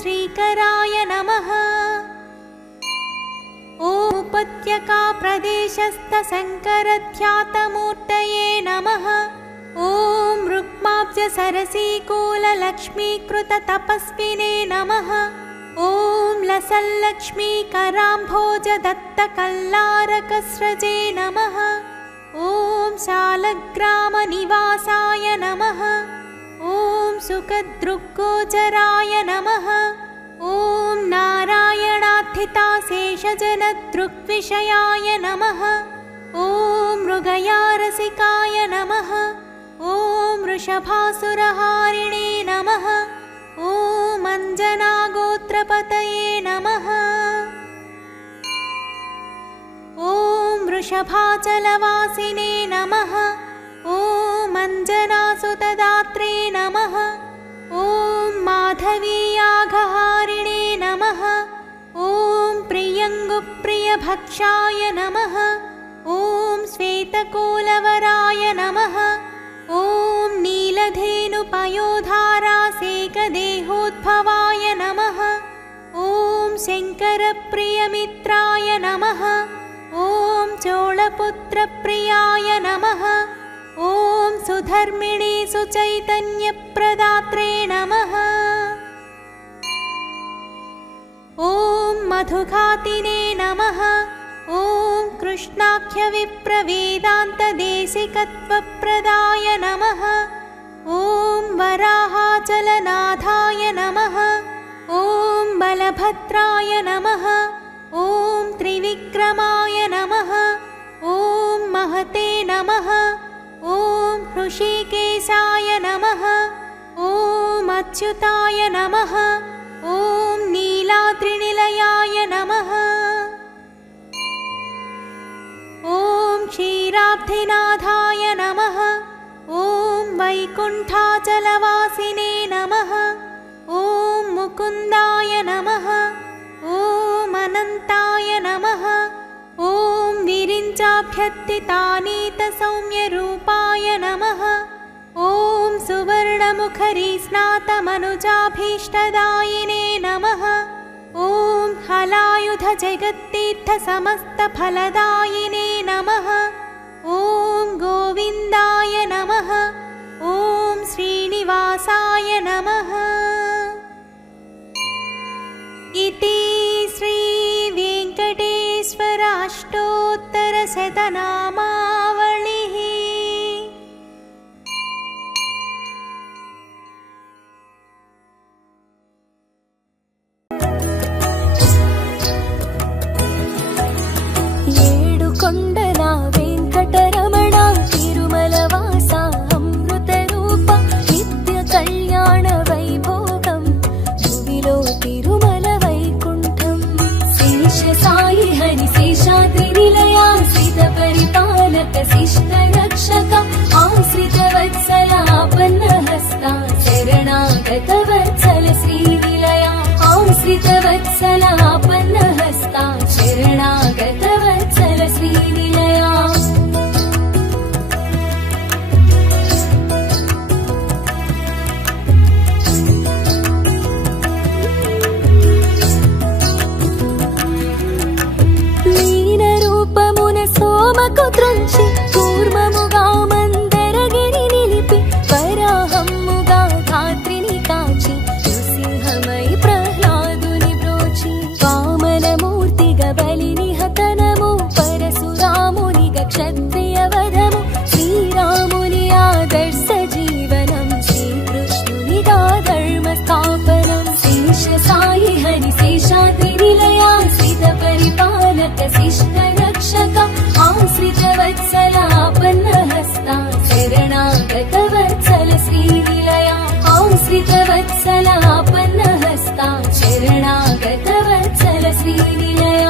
श्रीकराय नमः। ॐ उपत्यकाप्रदेशस्थशङ्करध्यातमूर्तये नमः। ॐ रुक्माब्जसरसीकूललक्ष्मीकृततपस्विने नमः। ॐ लसल्लक्ष्मीकराम्भोजदत्तकल्लारकस्रजे नमः। ॐ शालग्रामनिवासाय नमः। ॐ सुखदृग्गोचराय नमः। ॐ नारायणार्थिताशेषजनदृग्विषयाय नमः। ॐ मृगयारसिकाय नमः। ॐ वृषभासुरहारिणे नमः। ॐ अञ्जनागोत्रपतये नमः। ॐ वृषभाचलवासिने नमः। ॐ अञ्जनासु सुतदात्रे नमः। ॐ माधवीयाघहारिणे नमः। ॐ प्रियङ्गुप्रियभक्षाय नमः। ॐ श्वेतकोलवराय नमः। ॐ नीलधेनुपयोधारासेकदेहोद्भवाय नमः। ॐ शङ्करप्रियमित्राय नमः। ॐ चोळपुत्रप्रियाय नमः। ॐ सुधर्मिणे सुचैतन्यप्रदात्रे नमः। ॐ मधुघातिने नमः। ॐ कृष्णाख्यविप्रवेदान्तदेशिकत्वप्रदाय नमः। ॐ वराहाचलनाथाय नमः। ॐ बलभद्राय नमः। ॐ त्रिविक्रमाय नमः। ॐ महते नमः। ॐ हृषीकेशाय नमः। ॐ अच्युताय नमः। ॐ नीलाद्रिनिलयाय नमः। ॐ क्षीराब्धिनाथाय नमः। ॐ वैकुण्ठाचलवासिने नमः। ॐ मुकुन्दाय नमः। ॐ अनन्ताय नमः। ॐ विरिञ्चाभ्यर्थितानीतसौम्यरूपाय नमः। ॐ सुवर्णमुखरीस्नातमनुजाभीष्टदायिने नमः। ॐ हलायुधजगत्तीर्थसमस्तफलदायिने नमः। ॐ गोविन्दाय नमः। ॐ श्रीनिवासाय नमः। इति श्रीवेङ्कटेश्वराष्टोत्तरशतनामावलिः। ఏడుకొండల వెంకటరమణ తిరుమలవాస అమృతరూప నిత్య కళ్యాణ వైభోగం భువిలో తిరుమల వైకుంఠం శేష సాయి హరి శేషాద్రి నిలయాశ్రిత పరిపాలక శిష్ట రక్షక ఆశ్రిత వత్సల ఆపన్న హస్త శరణాగత వత్సల శ్రీ నిలయ ఆశ్రిత వత్సల ఆపన్న హస్త శరణాగత వత్సల శ్రీ నిలయ లీన రూపమున సోమకు త్రుంచి కూర్మముగా మందరగిరి నిలిపి వరాహమ్ముగా ధాత్రిని కాచి నృసింహమై ప్రహ్లాదుని బ్రోచి వామనమూర్తిగా బలిని హతనము పరశురామునిగా క్షత్రియ వధము శ్రీరాముని ఆదర్శ జీవనం శ్రీకృష్ణునిగా ధర్మ స్థాపనం శేష సాయి హరి శేషాద్రి నిలయాశ్రిత పరిపాలక శిష్ట రక్షక ఆశ్రిత వత్సల ఆపన్న హస్త శరణాగత వత్సల శ్రీ నిలయ ఆశ్రిత వత్సల ఆపన్న హస్త శరణాగత వత్సల శ్రీ నిలయ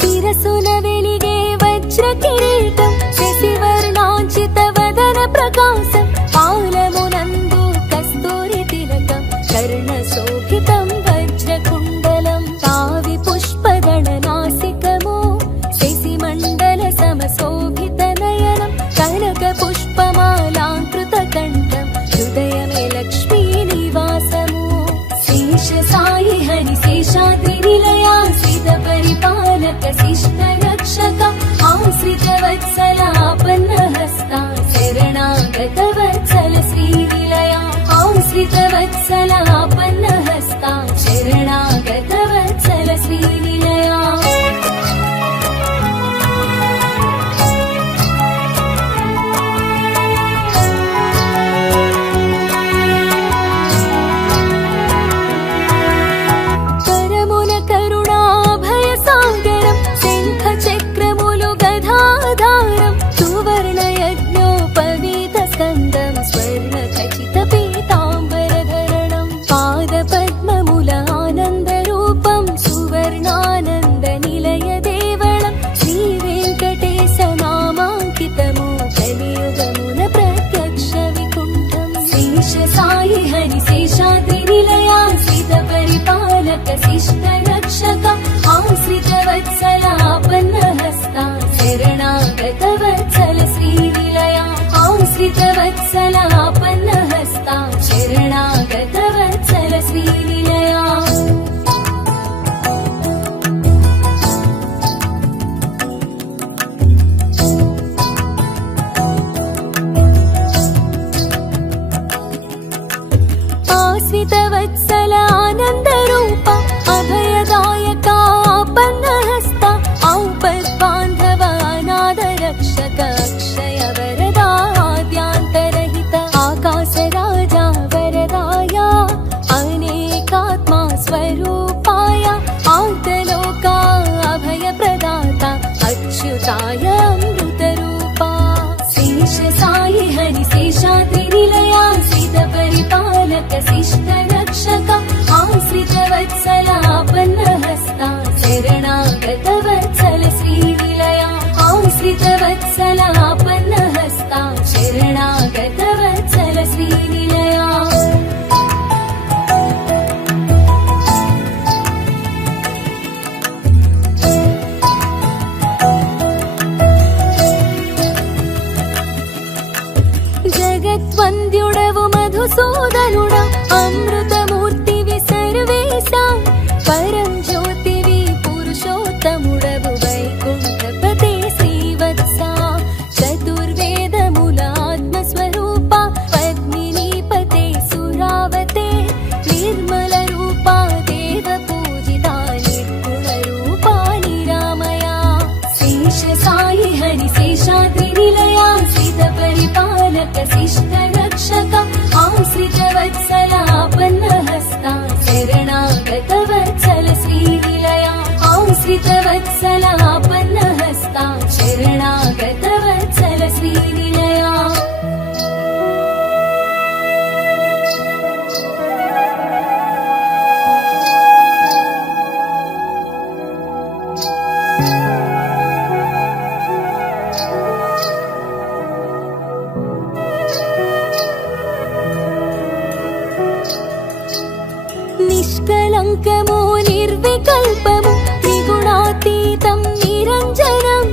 శిరసున వెలిగే వజ్ర కిరీటం శశివర్ణాంచిత వదన ప్రకాశం పాలమునందు కస్తూరి తిలకం కర్ణ శోభితం వజ్రకుండలం కావి పుష్పదళ నాసికము శశిమండల సమశోభిత నయనం కనక పుష్పమాలాంకృత కంఠం హృదయమే లక్ష్మీ నివాసము శేష సాయి హరి శేషాద్రి నిలయాశ్రిత పరిపాలక శిష్ట రక్షక ఆశ్రిత వత్సల ఆపన్న హస్త శరణాగత వత్సల శ్రీ నిలయ ఆశ్రిత వత్సల ఆపన్న హస్త परिपालक शिष्ट रक्षक आश्रित वत्सलापन्नहस्ता शरणागत वत्सल श्रीनिलया आश्रित वत्सलापन्नहस्ता शरणागत वत्सल श्रीनिलया वत्सल आनंद रूप अभयदायका आपन्नहस्ता औपद्बान्धव अनाथ रक्षक अक्षय वरदाद्यांतरहित आकाश राजा वरदाया अनेकात्मा स्वरूपाय आर्तलोका अभय प्रदाता अच्युताय अमृत रूपा शेष साई हरि शेषाद्रिनिलया श्रित परिपालक शिष्ट रक्षक आश्रित वत्सलापन्नहस्ता शरणागत वत्सल श्रीनिलया आश्रित वत्सलापन्नहस्ता शरणागत वत्सल श्रीनिलया जगद्वन्द्युडवु मधुसूदनुडा अमृतमूर्तिवि सर्वेशा परं ज्योतिवि पुरुषोत्तमुडवु वैकुण्ठपते श्रीवत्सा चतुर्वेदमूलात्मस्वरूपा पद्मिनीपते सुरावते निर्मलरूपा देवपूजिता निर्गुणरूपा निरामया शेष साई हरि शेषाद्रिनिलया श्रित परिपालक शिष्ट रक्षक आश्रित वत्सलापन्नहस्ता शरणागत वत्सल श्रीनिलया आश्रित वत्सलापन्नहस्ता शरणागत वत्सल श्रीनिलया निष्कलङ्कमो निर्विकल्पमु त्रिगुणातीतं निरञ्जनम्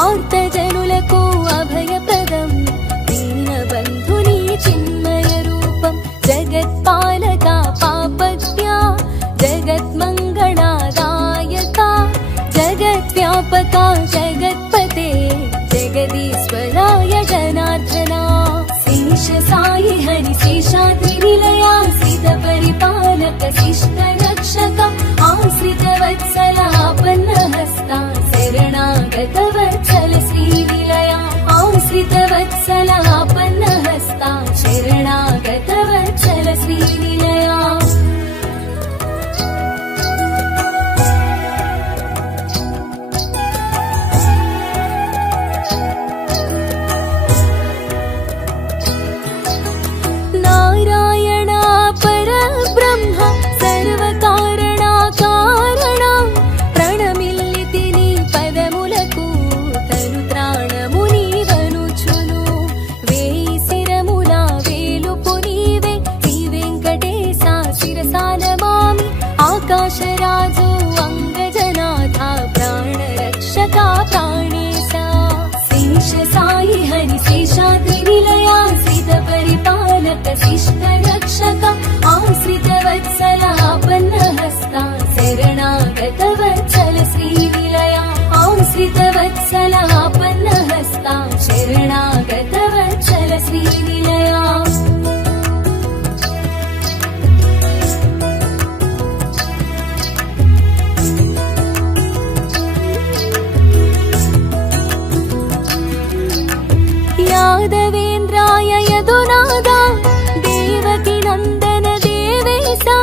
आर्तजनुलको अभयप्रदं दीनबन्धुनी चिन्मयरूपं जगत्पालका पापज्ञा जगन्मङ्गलादायका जगद्व्यापका जगत्पते जगदीश्वराय जनार्दना शेष साई हरि शेषाद्रिनिलया श्रित परिपालक शिष्ट रक्षक आश्रित वत्सलापन्नहस्ता शरणागत वत्सल श्रीनिलया आश्रित वत्सलापन्नहस्ता शरणागत वत्सल श्रीनिलया आकाशराजो अङ्गजनाथा प्राणरक्षका प्राणेशा शेष साई हरि शेषाद्रिनिलया श्रित परिपालक शिष्ट रक्षक आश्रित वत्सलापन्नहस्ता शरणागत वत्सल श्रीनिलया आश्रित वत्सलापन्नहस्ता शरणागत वत्सल श्रीनिलया यादवेन्द्राय यदुनादा देवकी नन्दन देवेशा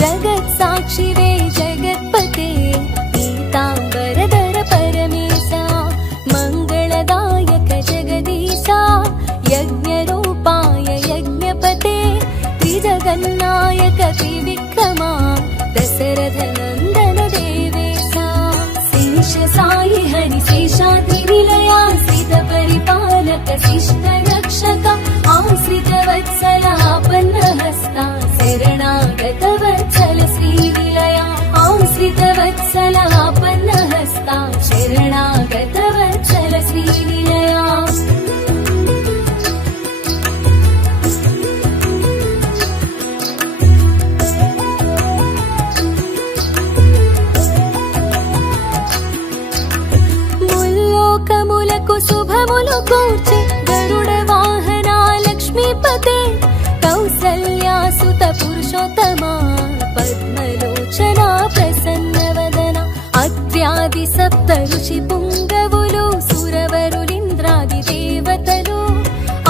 जगत्साक्षिवे जगत्पते पीताम्बरधर परमेशा मङ्गलदायक जगदीशा यज्ञरूपाय यज्ञपते त्रिजगन्नायक त्रिविक्रमा दशरथनन्दन देवेशा शेष साई हरि शेषाद्रिनिलया श्रित परिपालक शिष्ट रक्षक आश्रित वत्सलापन्नहस्ता शरणागत वत्सल श्रीनिलया సమకూర్చి గరుడ వాహన లక్ష్మీపతే కౌసల్యాసుత పురుషోత్తమా పద్మలోచన ప్రసన్నవదన అత్ర్యాది సప్త ఋషి పుంగవులు సురవరులింద్రాది దేవతలు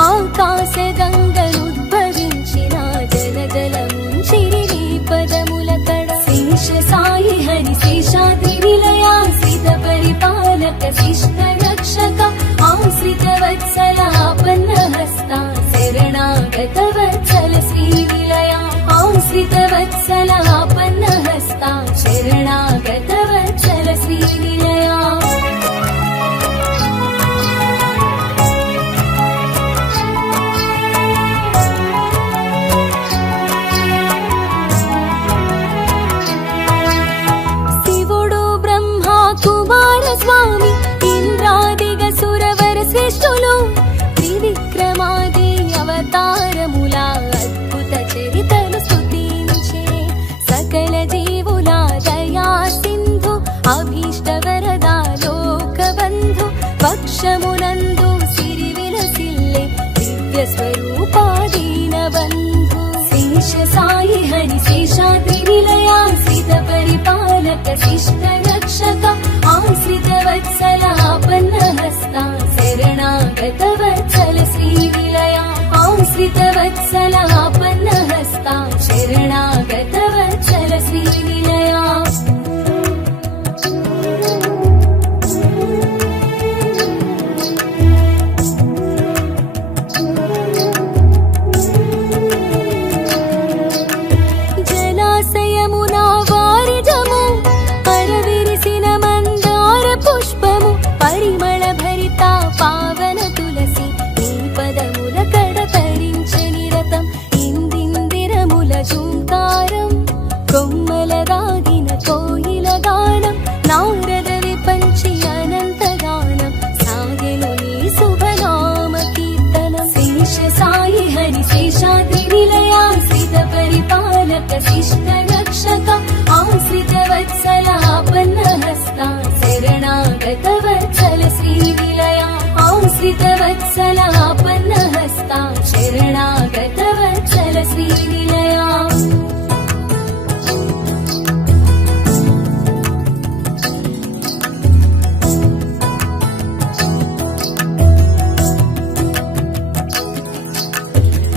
ఆకాశ గంగనుద్భవించిన జల జలముంచిరి నీ పదముల కడ శేష సాయి హరి శేషాద్రి నిలయా శ్రిత పరిపాలక శిష్ట రక్షక ఆశ్రిత వత్సల ఆపన్న హస్త శరణాగత వత్సల శ్రీ నిలయ ఆశ్రిత వత్సల ఆపన్న హస్త శరణాగత వత్సల శ్రీ నిలయ శివుడు బ్రహ్మ కుమార స్వామి ఇంద్రాదిగ సురవర శ్రేష్ఠులు త్రివిక్రమాది అవతారముల అద్భుత చరితలు స్తుతించే సకల జీవుల దయా సింధు అభీష్ట వరదా లోకబంధు పక్షమునందు సిరి విలసిల్లే దివ్య స్వరూపాదీన బంధు శేష సాయి హరి శేషాద్రి నిలయా శ్రిత పరిపాలక శిష్ట రక్షక ఆశ్రిత వత్సల ఆపన్న హస్త శరణాగత వత్సల శ్రీ నిలయ ఆశ్రిత వత్సల ఆపన్న హస్త శరణాగత వత్సల శ్రీ నిలయ జలాశయమున వారిజము అరవిరిసిన మందార పుష్పము పరిమళ భరిత పావన తులసి నీ పదముల కడ తరించె నిరతం ఇందిందిరముల జూంకారం కొమ్మల దాగిన కోయిల గానం నారద విపంచి అనంత గానం సాగెను నీ శుభనామ కీర్తనం శేష సాయి హరి శేషాద్రి నిలయా శ్రిత పరిపాలక శిష్ట రక్షక ఆశ్రిత వత్సల ఆపన్న హస్త శరణాగత వత్సల శ్రీ నిలయ ఆశ్రిత వత్సల ఆపన్న హస్త శరణాగత వత్సల శ్రీ నిలయ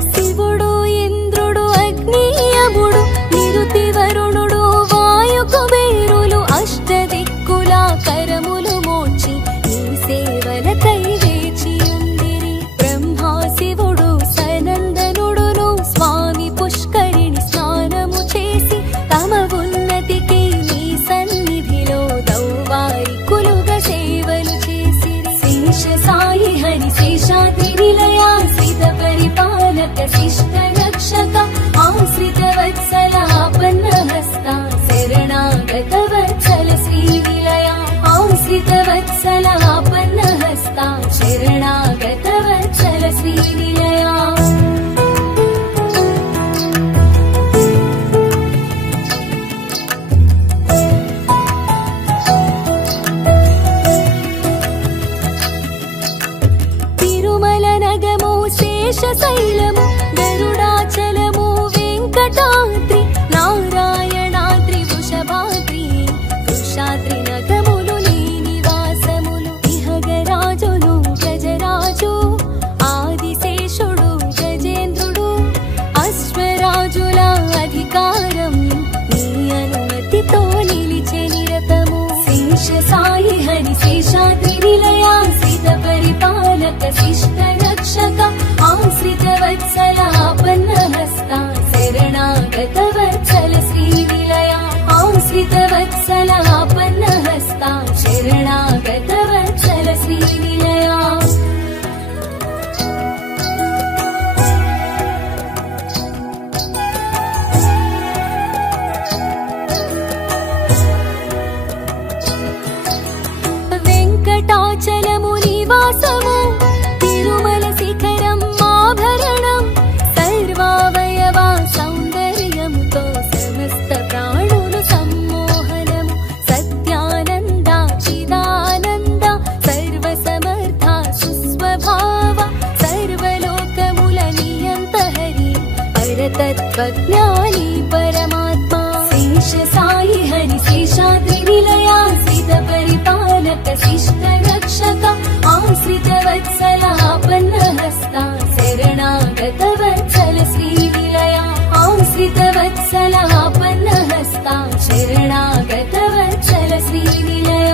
శివుడు ఇంద్రుడు అగ్ని యముడు నిరుతి వరుణుడు వాయు కుబేరులు అష్టదిక్కుల కరములు మోచి నీ సేవలకై వేచి ఉండిరి బ్రహ్మా శివుడు సనందనుడును స్వామి పుష్కరిణి స్నానము చేసి తమ ఉన్నతికి నీ సన్నిధిలో దౌవారికులుగా సేవలు చేసిరి శేష సాయి హరి శేషాద్రి నిలయా శ్రిత పరిపాలక శిష్ట రక్షక ఆశ్రిత వత్సల ఆపన్న హస్త శరణాగత వత్సల శ్రీ నిలయ ఆశ్రిత వత్సల ఆపన్న హస్త శరణాగత వత్సల శ్రీ నిలయ తిరుమల నగము శేషశైలము గరుడాచలము వెంకటాద్రి నారాయణాద్రి వృషభాద్రి వృషాద్రి నగములు నీ నివాసములు ఇహగరాజులు గజరాజు ఆదిశేషుడు గజేంద్రుడు అశ్వరాజుల అధికారం నీ అనుమతితో నిలిచె నిరతము శేష సాయి హరి శేషాద్రి నిలయా శ్రిత పరిపాలక శిష్ట రక్షక ఆశ్రిత వత్సల ఆపన్న హస్త శరణాగత వత్సల శ్రీ నిలయ ఆశ్రిత వత్సల ఆపన్న హస్త శరణాగత వత్సల శ్రీ నిలయ వెంకటాచలము నివాసము తిరుమల శిఖరం ఆభరణం సర్వావయవ సౌందర్యముతో సమస్త ప్రాణులు సమ్మోహనము నీ పరమాత్మ శేష సాయి హరి శేషాద్రి నిలయాశ్రిత పరిపాలక శిష్ట రక్షక ఆశ్రిత వత్సల ఆపన్న హస్త శరణాగత వత్సల శ్రీ నిలయ ఆశ్రిత వత్సల ఆపన్న హస్త శరణాగత వత్సల శ్రీ నిలయ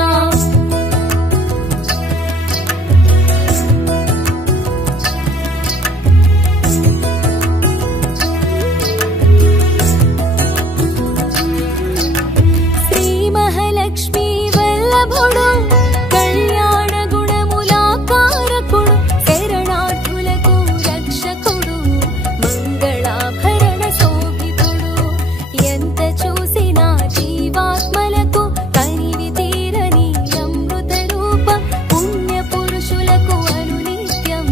లక్ష్మీ వల్లభుడు కళ్యాణ గుణములాకారకుడు శరణార్థులకు రక్షకుడు మంగళాభరణ శోభితుడు ఎంత చూసినా జీవాత్మలకు కనివి తీరని అమృత రూప పుణ్య పురుషులకు అనునిత్యం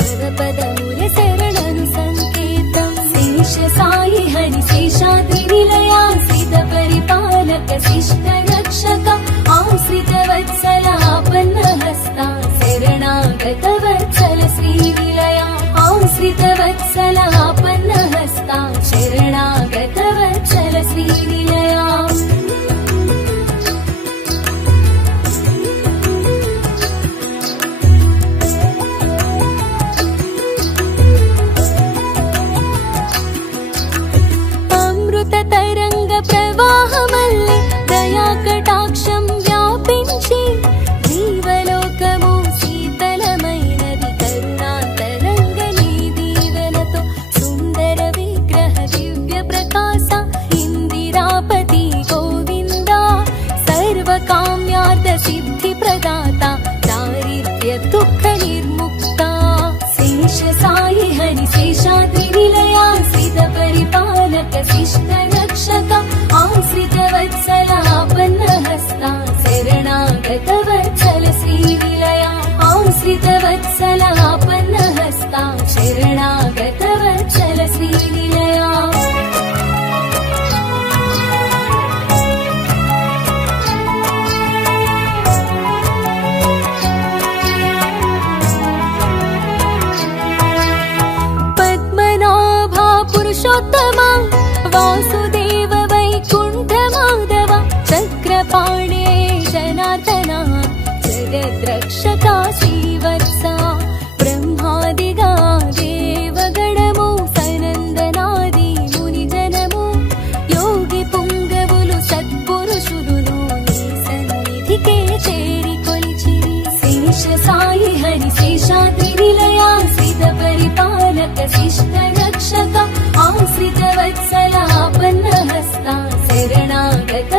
పదపదముల శరణను సంకేతం శేష సాయి హరి శేషాద్రి నిలయాశ్రిత పరిపాలక శిష్ట రక్షక ఆశ్రిత వత్సల ఆపన్న హస్త శరణాగత వత్సల శ్రీ నిలయ ఆశ్రిత వత్సల ఆపన్న హస్త శరణాగత వత్సల శ్రీ నిలయ అమృత తరంగ ప్రవాహమల్లి దయా కటాక్షం వ్యాపించి జీవలోకము శీతలమైనది కరుణాంతరంగ నీ దీవెనతో సుందర విగ్రహ దివ్య ప్రకాశ ఇందిరాపతి గోవింద సర్వకామ్యార్థ సిద్ధి ప్రదాత దారిద్ర్య దుఃఖ నిర్ముక్త శేష సాయి హరి శేషాద్రి నిలయాశ్రిత పరిపాలక శిష్ట రక్షక ఆశ్రిత వత్సల ఆపన్న హస్త శరణాగత వత్సల శ్రీ నిలయ ఆశ్రిత వత్సల ఆపన్న హస్త శరణాగత వత్సల శ్రీ నిలయ పద్మనాభ పురుషోత్తమ వాసుదేవ వైకుంఠ మాధవ చక్రపాణే జనార్దన జగద్రక్షక శ్రీవత్స బ్రహ్మాదిగా దేవగణము సనందనాది మునిజనము యోగి పుంగవులు సత్పురుషులు నీ సన్నిధికే చేరి కొలిచిరి శేష సాయి హరి శేషాద్రి నిలయాశ్రిత పరిపాలక శిష్ట రక్షక ఆశ్రిత వత్సల ఆపన్న హస్త శరణాగత